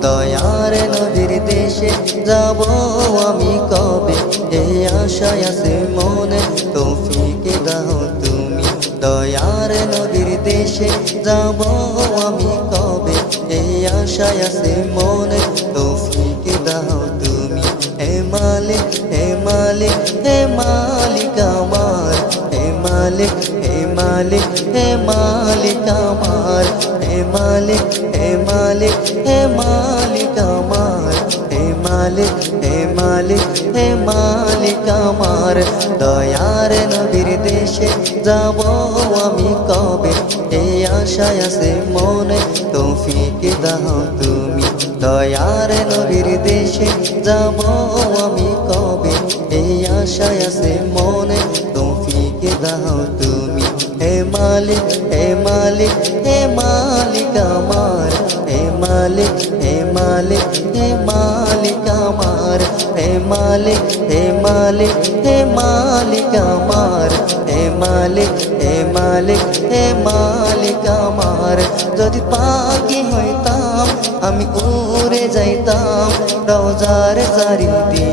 দয়ার নদীর দেশে যাব আমি কবে? এই আশায় আছে মনে। তৌফিকে দাও তুমি দয়ার নদীর দেশে যাব আমি কবে? এই আশায় আছে মনে তৌফিকে দাও তুমি। হে মালিক হে মালিক হে মালিক আমার। হে মালিক হে মালিক হে মালিক আমার। হে মালিক হে মালিক হে মালিক আমার। হে মালিক হে মালিক হে মালিক আমার। দয়ার নদীর দেশে যাব আমি কবে? আশায় আছে মনে তৌফিক দাও তুমি। দয়ার নবীর দেশে যাব আমি কবে? এই আশায় আছে মনে তৌফিক দাও তুমি। হে মালিক হে মালিক হে মালিক আমার। হে মালিক হে মালিক হে মালিক আমার। হে মালিক হে মালিক হে মালিক আমার। হে মালিক হে মালিক হে মালিক আমার। যদি পাখি হইতাম, আমি উড়ে যাইতাম। রোজার চারিদি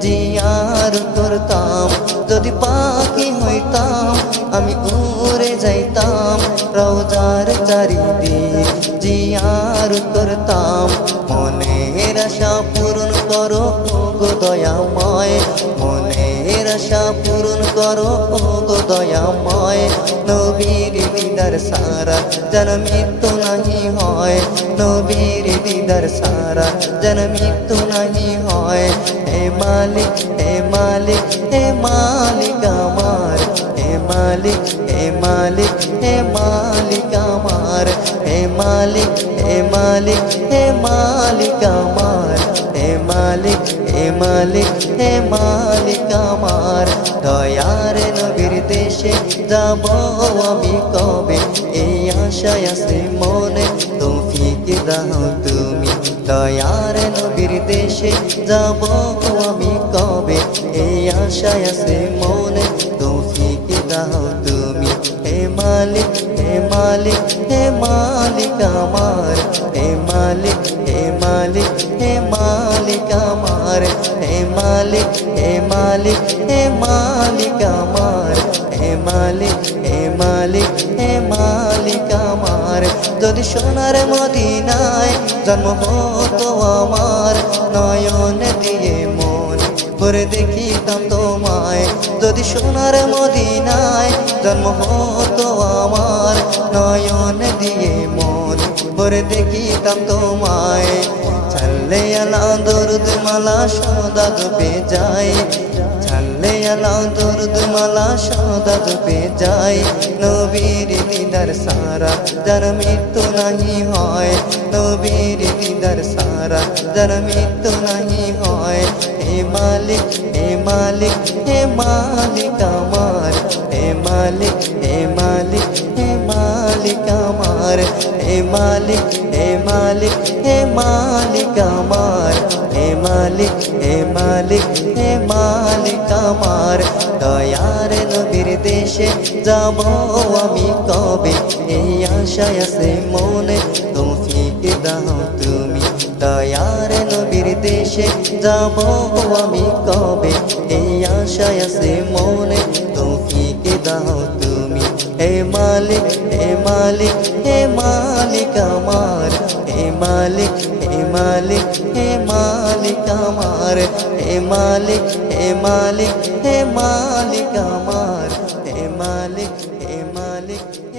জিয়ার করতাম। যদি পাখি হইতাম, আমি উড়ে যাইতাম। রোজার চারিদি জিয়ার করতাম। মনের আশা দয়াময়, মনের আশা পূরণ করো গো দয়াময়। নবীর দিদার সারা যেন মৃত্যু নাহি হয়, নবীর দিদার সারা যেন মৃত্যু নাহি হয়। হে মালিক হে মালিক হে মালিক আমার, হে মালিক হে মালিক হে মালিক আমার। হে মালিক হে মালিক হে মালিক আমার, হে মালিক মালিক হে মালিক আমার, দয়ার নবীর দেশে যাব আমি কবে? এই আশায় আছে মনে তৌফিক দাও তুমি। দয়ার নবীর দেশে যাব আমি কবে? এই আশায় আছে মনে তৌফিক দাও তুমি। হে মালিক হে মালিক হে মালিক আমার। হে মালিক হে মালিক হে মালিক আমার। হে মালিক হে মালিক হে মালিক আমার, হে মালিক হে মালিক হে মালিক আমার। যদি সোনার মদিনায় জন্ম হতো আমার, নয়ন দিয়ে মন ভরে দেখিতাম তোমায়। যদি সোনার মদিনায় জন্ম হতো আমার, নয়ন দিয়ে মন ভরে দেখিতাম তোমায়। ছাড়লে আলা দরুদ মালা সদা জপে যায়। ছাড়লে আলা দরুদ মালা সদা জপে যায়। নবীর দিদার সারা, যার মৃত্যু নাহি হয়। নবীর দিদার সারা, যার মৃত্যু নাহি হয়। হে মালিক হে মালিক হে মালিক আমার মালিক, হে মালিক হে মালিক আমার। হে মালিক হে মালিক হে মালিক আমার। দয়ার নবীর দেশে যাব আমি কবে? এই আশায় আছে মনে তৌফিক দাও তুমি। দয়ার নবীর দেশে যাব আমি কবে? এই আশায় আছে মনে তৌফিক দাও তুমি। হে মালিক হে মালিক মালিক আমার, হে মালিক হে মালিক হে মালিক আমার, হে মালিক হে মালিক হে মালিক আমার, হে মালিক হে মালিক।